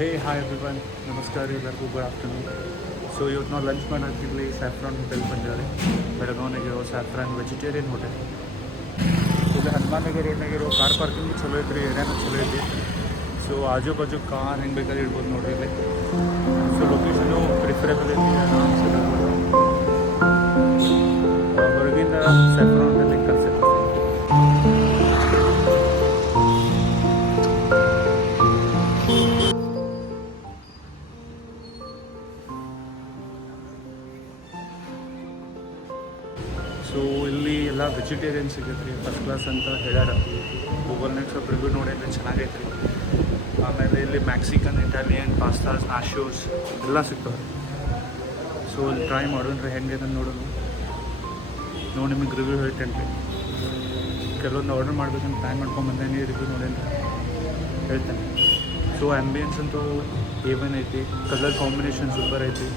ಹೇ hi everyone, ನಮಸ್ಕಾರ ಎಲ್ಲರಿಗೂ, good afternoon. So ಇವತ್ತು ನಾವು ಲಂಚ್ ಮಾಡೋಕ್ಕಿಲ್ಲಿ ಸ್ಯಾಫ್ರಾನ್ ಹೋಟೆಲ್ ಬಂದಿದ್ದಾರೆ. ಬೆಳಗಾವಿನಾಗಿರೋ ಸ್ಯಾಫ್ರಾನ್ ವೆಜಿಟೇರಿಯನ್ ಹೋಟೆಲ್. ಇಲ್ಲಿ ಹನುಮಾನ್ ನಗರ ರೋಡ್ನಾಗಿರೋ ಕಾರ್ ಪಾರ್ಕಿಂಗ್ ಚಲೋ ಐತ್ರಿ, ಏರಿಯಾನು ಚಲೋ ಐತಿ. ಸೊ ಆಜು ಬಾಜು ಕಾರ್ ಹೆಂಗೆ ಬೇಕಾದ್ರೆ ಇಡ್ಬೋದು ನೋಡ್ರಿ ಇಲ್ಲಿ. ಸೊ ಲೊಕೇಶನು ಪ್ರಿಫರೇಬಲ್ ಐತಿ, ಆರಾಮ್ಸೆ ಹೊರಗಿಂದ ಸ್ಯಾಫ್ರಾನ್ ಹೋಟೆಲಿಗೆ ಕನ್ಸೆಪ್ಟ್. ಸೊ ಇಲ್ಲಿ ಎಲ್ಲ ವೆಜಿಟೇರಿಯನ್ ಸಿಗುತ್ತೆ ರೀ, ಫಸ್ಟ್ ಕ್ಲಾಸ್ ಅಂತ ಹೇಳ್ಯಾರ. ಗೂಗಲ್ನಾಗ ಸ್ವಲ್ಪ ರಿವ್ಯೂ ನೋಡಿದ್ರೆ ಚೆನ್ನಾಗೈತೆ ರೀ. ಆಮೇಲೆ ಇಲ್ಲಿ ಮ್ಯಾಕ್ಸಿಕನ್, ಇಟಾಲಿಯನ್, ಪಾಸ್ತಾಸ್, ನಾಶೋಸ್ ಎಲ್ಲ ಸಿಗ್ತವೆ. ಸೊ ಇಲ್ಲಿ ಟ್ರೈ ಮಾಡೋಣ್ರಿ ಹೆಂಗೆ ಅದನ್ನು ನೋಡಿ ನಿಮಗೆ ರಿವ್ಯೂ ಹೇಳ್ತೇನೆ ರೀ. ಕೆಲವೊಂದು ಆರ್ಡರ್ ಮಾಡ್ಬೇಕಂತ ಪ್ಲ್ಯಾನ್ ಮಾಡ್ಕೊಂಬಂದೇನೆ, ರಿವ್ಯೂ ನೋಡೇನಿ ಹೇಳ್ತೇನೆ. ಸೊ ಆ್ಯಂಬಿಯನ್ಸ್ ಅಂತೂ ಏವನ್ ಐತಿ, ಕಲರ್ ಕಾಂಬಿನೇಷನ್ ಸೂಪರ್ ಐತಿ.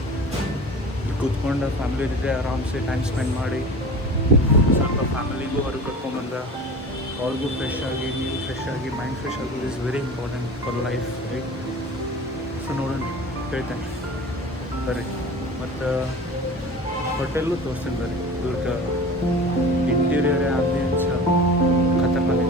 ಇಲ್ಲಿ ಕೂತ್ಕೊಂಡು ಫ್ಯಾಮಿಲಿ ಜೊತೆ ಆರಾಮ್ಸೆ ಟೈಮ್ ಸ್ಪೆಂಡ್ ಮಾಡಿ ಸ್ವಲ್ಪ ಫ್ಯಾಮಿಲಿಗೂ ಹೊರಗೆ ಕರ್ಕೊಂಬಂದ ಅವ್ರಿಗೂ ಫ್ರೆಶ್ ಆಗಿ, ನೀವು ಫ್ರೆಶ್ ಆಗಿ, ಮೈಂಡ್ ಫ್ರೆಶ್ ಆಗೋದು is very important for life, right? So ನೋಡೋಣ, ಹೇಳ್ತೇನೆ ಬರ್ರಿ. ಮತ್ತು ಹೋಟೆಲ್ಲು ತೋರಿಸ್ತೀನಿ ಬರ್ರಿ. ಇವ್ರಿಗೆ ಇಂಟೀರಿಯರ್ ಆಂಬಿಯನ್ಸ್ ಖತರ್ನಾಕ್.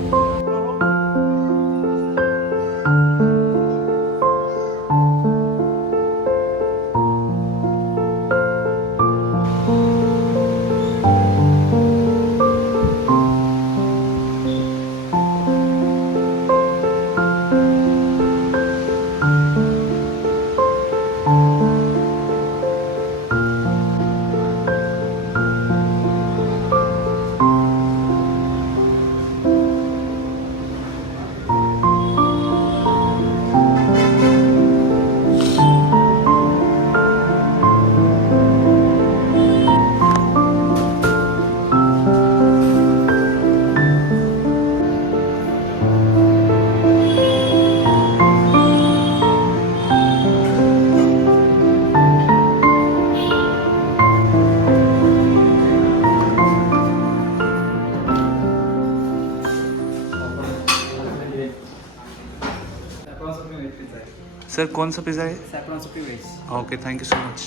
सर कौन सा पिज़्ज़ा है? Saffron soupy veg. Okay, thank you so much.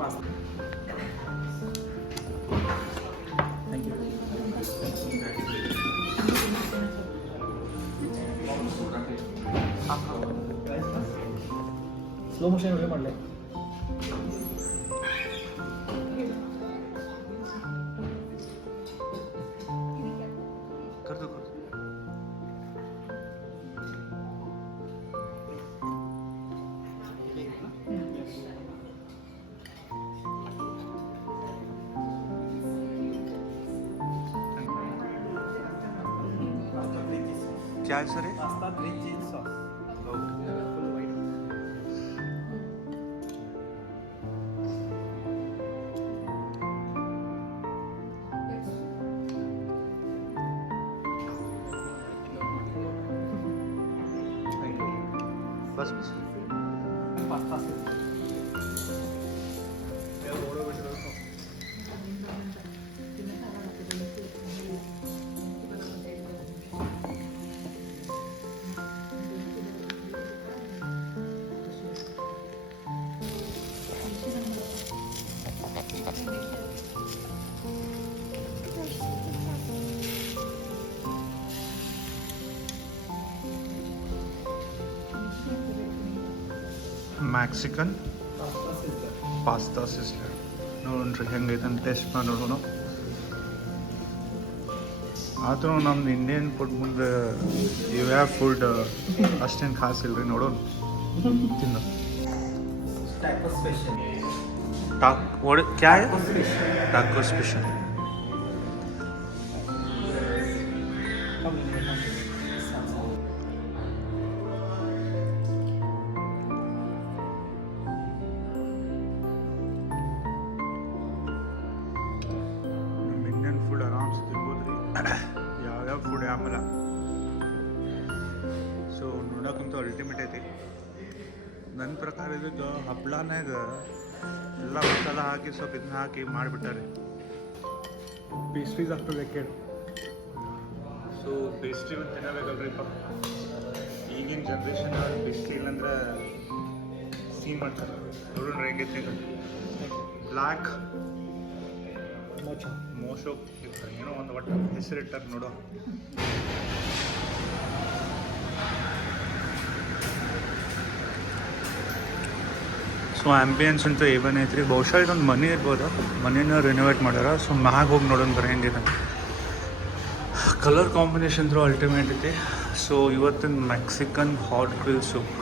Pasta. Thank you. Slow motion video ಮಾಡಲೇ. कर दो. क्या है सर ये? Pasta green cheese sauce. Full white. बस बस. पास्ता से ಮ್ಯಾಕ್ಸಿಕನ್ ಪಾಸ್ತಾ ಸಿಸ್ಲರ್ ನೋಡ್ರಿ ಹೆಂಗೈತೆ ಅಂತ ಟೇಸ್ಟ್ ಮಾಡಿ ನೋಡೋಣ. ಆದರೂ ನಮ್ದು ಇಂಡಿಯನ್ ಫುಡ್ ಮುಂದೆ ಇವ್ಯಾವ ಫುಡ್ ಅಷ್ಟೇನು ಖಾಸ್ ಇಲ್ರಿ, ನೋಡೋಣ ತಿನ್ನೋ. टाको स्पेशल. क्या है? टाको स्पेशल. ಇಂಡಿಯನ್ ಫುಡ್ ಆರಾಮ್ಸೆ ತಿನ್ಬೋದು ರೀ, ಯಾವ್ಯಾವ ಫುಡ್ ಆಮೇಲೆ. ಸೊ ನೋಡೋಕ್ಕಂತೂ ಅಲ್ಟಿಮೇಟ್ ಐತಿ ನನ್ನ ಪ್ರಕಾರ. ಇದಕ್ಕೆ ಹಪ್ಪಳನಾಗ ಎಲ್ಲ ಮಸಾಲ ಹಾಕಿ ಸ್ವಲ್ಪ ಇದನ್ನ ಹಾಕಿ ಮಾಡಿಬಿಟ್ಟಾರೆ. ಪೇಸ್ಟ್ರೀಸ್ ಆಫ್ಟರ್ ವೆಕೆಡ್. ಸೊ ಪೇಸ್ಟ್ರಿ ಒಂದು ತಿನ್ನಬೇಕಲ್ರಿಪ್ಪ. ಈಗಿನ ಜನ್ರೇಷನ್ ಬಿಸಿಲು ಅಂದ್ರೆ ಸೀನ್ ಮಾಡ್ತಾರೆ ನೋಡೋಣ ಹೇಗೈತೆ ಬ್ಲ್ಯಾಕ್ ಮೋಶೋ ಇರ್ತಾರೆ ಏನೋ ಒಂದು ಒಟ್ಟು ಹೆಸರಿಟ್ಟಾರೆ ನೋಡೋ. ಸೊ ಆ್ಯಂಬಿಯನ್ಸ್ ಅಂತೂ ಏವನ್ ಐತ್ರಿ. ಬಹುಶಃ ಇದೊಂದು ಮನೆ ಇರ್ಬೋದು, ಮನೇನ ರಿನೋವೇಟ್ ಮಾಡ್ಯಾರ. ಸೊ ಮ್ಯಾಗ ಹೋಗಿ ನೋಡೋಣ ಬರೀ ಹೆಂಗಿದೆ. ಕಲರ್ ಕಾಂಬಿನೇಷನ್ ಥ್ರೂ ಅಲ್ಟಿಮೇಟ್ ಐತಿ. ಸೊ ಇವತ್ತಿನ Mexican hot grill soup.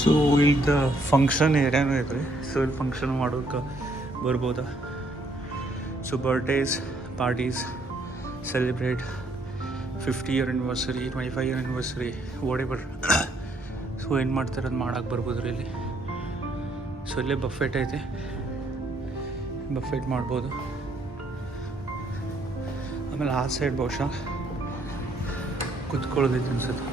So ಇಲ್ಲಿ ಫಂಕ್ಷನ್ ಏರಿಯಾನೂ ಐತ್ರಿ. ಸೊ ಇಲ್ಲಿ ಫಂಕ್ಷನ್ ಮಾಡೋಕೆ ಬರ್ಬೋದಾ. So birthdays parties celebrate 50 year anniversary 25 year anniversary whatever. So ಏನು ಮಾಡ್ತಾರೆ ಅದು ಮಾಡೋಕೆ ಬರ್ಬೋದು ರೀ ಇಲ್ಲಿ. ಸೊ ಇಲ್ಲೇ ಬಫೆಟ್ ಐತೆ, ಬಫೆಟ್ ಮಾಡ್ಬೋದು. ಆಮೇಲೆ ಆ ಸೈಡ್ ಬಹುಶಃ ಕುತ್ಕೊಳ್ಳೋದೈತೆ ಅನ್ಸುತ್ತೆ.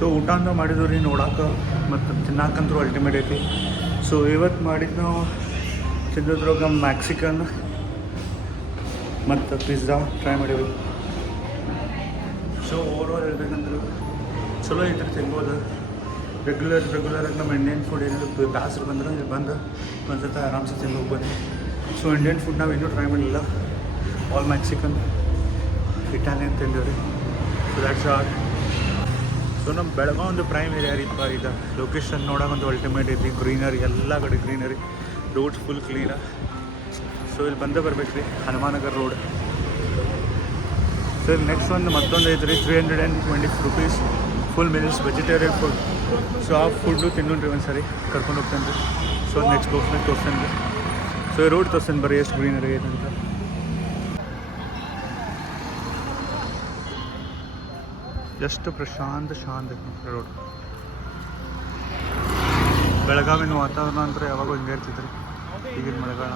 ಸೊ ಊಟ ಅಂತ ಮಾಡಿದ್ವಿ ರೀ, ನೋಡೋಕೆ ಮತ್ತು ತಿನ್ನಕ್ಕಂತೂ ಅಲ್ಟಿಮೇಟ್ ಐತಿ. ಸೊ ಇವತ್ತು ಮಾಡಿದ್ದು ನಾವು ತಿನ್ನೋದ್ರಾಗ ಮ್ಯಾಕ್ಸಿಕನ್ ಮತ್ತು ಪಿಜ್ಜಾ ಟ್ರೈ ಮಾಡೀವಿ. ಸೊ ಓವರಾಲ್ ಹೇಳ್ಬೇಕಂದ್ರೆ ಚಲೋ ಐತ್ರಿ, ತಿನ್ಬೋದು. ರೆಗ್ಯುಲರಾಗಿ ನಮ್ಮ ಇಂಡಿಯನ್ ಫುಡ್ ಏನಿಲ್ಲ ಬ್ಯಾಸ್ರು ಬಂದ್ರೆ ಇಲ್ಲಿ ಬಂದು ಒಂದು ಸತ ಆರಾಮ್ಸೆ ತಿಂದು ಹೋಗ್ಬನ್ನಿ. ಸೊ ಇಂಡಿಯನ್ ಫುಡ್ ನಾವು ಇನ್ನೂ ಟ್ರೈ ಮಾಡಿಲ್ಲ. ಆಲ್ ಮ್ಯಾಕ್ಸಿಕನ್ ಇಟಾಲಿಯನ್ ತಿಂದೇವ್ರಿ. So that's all. ಸೊ ನಮ್ಮ ಬೆಳಗಾವಿ ಒಂದು ಪ್ರೈಮ್ ಏರಿಯಾ ರೀ. ಇದು ಲೊಕೇಶನ್ ನೋಡೋಕೆ ಅಲ್ಟಿಮೇಟ್ ಐತಿ. ಗ್ರೀನರಿ, ಎಲ್ಲ ಕಡೆ greenery, roads full clean. So ಇಲ್ಲಿ ಬಂದೇ ಬರ್ಬೇಕು ರೀ, ಹನುಮಾನಗರ್ ರೋಡ್. ಸೊ ಇಲ್ಲಿ ನೆಕ್ಸ್ಟ್ ಒಂದು ಮತ್ತೊಂದು ಐತೆ ರೀ, 320 rupees full meals vegetarian food. So ಆ ಫುಡ್ಡು ತಿನ್ನೋಣ ರೀ ಒಂದು ಸರಿ, ಕರ್ಕೊಂಡು ಹೋಗ್ತೇನೆ ರೀ. ಸೊ ನೆಕ್ಸ್ಟ್ ಬಾಕ್ಸ್ನಾಗ ತೋರಿಸ್ತೇನೆ ರೀ. ಸೊ ಈ ರೋಡ್ ತೋರಿಸ್ತೇನೆ ಬರ್ರಿ ಎಷ್ಟು ಗ್ರೀನರಿ ಐತೆ ಅಂತ. ಎಷ್ಟು ಶಾಂತ ಐತೆ ರೋಡ್. ಬೆಳಗಾವಿನ ವಾತಾವರಣ ಅಂದರೆ ಯಾವಾಗೂ ಹಿಂಗೆ ಇರ್ತಿತ್ತು ರೀ ಈಗಿನ ಮಳೆಗಾಲ.